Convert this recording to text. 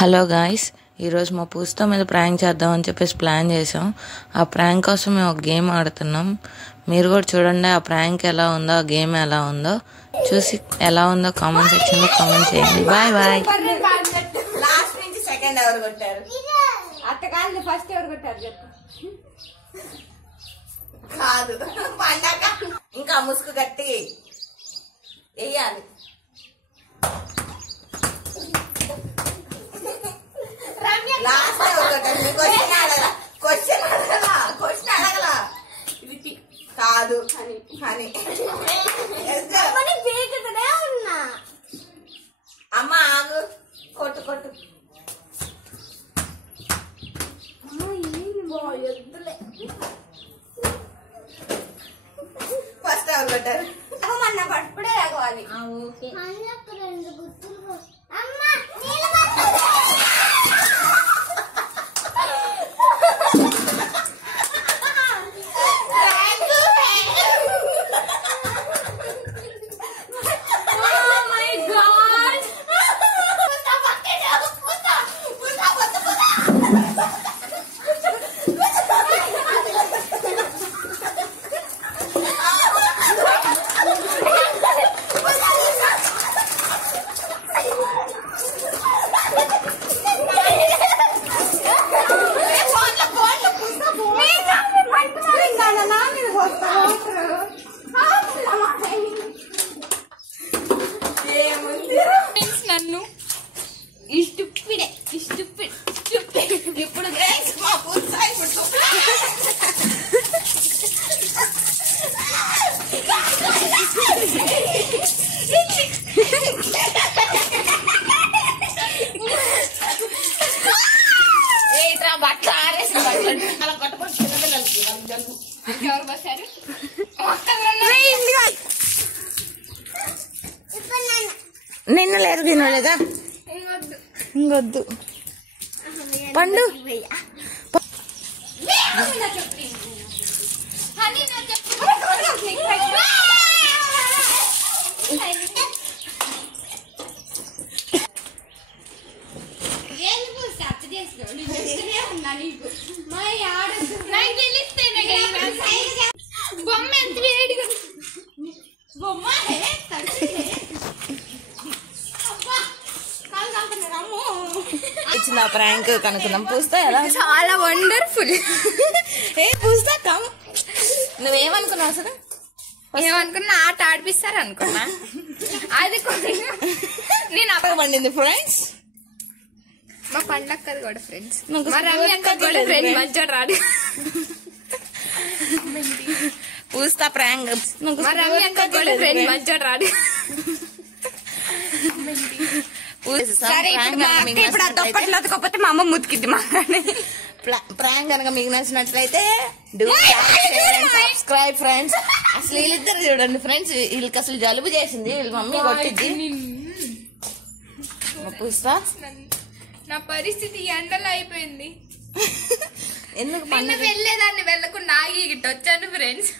Hello guys, ఈరోజు మా పూస్తో మీద ప్రాంక్ చేద్దామని చెప్పేసి ప్లాన్ చేసాం. ఆ ప్రాంక్ కోసం మేము ఒక గేమ్ ఆడుతున్నాం. మీరు కూడా చూడండి ఆ ప్రాంక్ ఎలా ఉందో, ఆ గేమ్ ఎలా ఉందో చూసి ఎలా ఉందో కామెంట్ సెక్షన్ లో కామెంట్ చేయండి. Bye bye. లాస్ట్ నుంచి సెకండ్ ఎవరు కొట్టారు? అట్టకాదు ఫస్ట్ ఎవరు కొట్టారు చెప్పు. కాదు పండగ. ఇంకా ముసుగు కట్టి వెయ్యాలి. లాస్ట్ ఎవరు కొట్టారు? క్వశ్చన్ అడగలా, క్వశ్చన్ అడగలా, క్వశ్చన్ అడగలా. కాదు అని అమ్మ ఆగు, కొట్టు కొట్టు. ఫస్ట్ ఎవరు కొట్టారు? మన పట్టుడే రావాలి. నన్ను ఇష్టపిడే ఇప్పుడు మా పూర్తి బట్టలు ఆరేసి అలా పట్టుకొని చిన్నపిల్లలకి జలుబు. ఎవరు బసారు? నిన్న లేదు తినలేదా? ఇంకొద్దు పండు. బొమ్మ ఎంత వేడిగా బొమ్మ ఇచ్చిన ప్రాంక్ కనుక్కుందాం. పూస్తా ఎలా? చాలా వండర్ఫుల్. ఏ పూస్తా కమ్. నువ్వేమనుకున్నావు అసలు? ఏమనుకున్నా ఆట ఆడిపిస్తారు అనుకున్నా. అది నేను అక్కడ పండింది ఫ్రెండ్స్. మా పండక్కది కూడా ఫ్రెండ్స్. నాకు మా రమ్య అక్క కూడా ఫ్రెండ్ మధ్య రాడు. పూస్తా ప్రాంక్. మా రమ్య అక్క కూడా ఫ్రెండ్ మధ్య రాడు. సరే ఇప్పుడు ఆ దుప్పట్లు అతకపోతే మా అమ్మ ముతికిద్ది మా ప్రాంక్ కనుక మీకు నచ్చినట్లయితే సబ్స్క్రైబ్ ఫ్రెండ్స్. అసలు వీళ్ళిద్దరు చూడండి ఫ్రెండ్స్, వీళ్ళకి అసలు జలుబు చేసింది, వీళ్ళ మమ్మీ కొట్టింది. పూస్తా నా పరిస్థితి ఎండలో అయిపోయింది. ఎందుకు నిన్న వెళ్ళేదాన్ని వెళ్ళకుండా ఆగి గిట్ట వచ్చాను ఫ్రెండ్స్.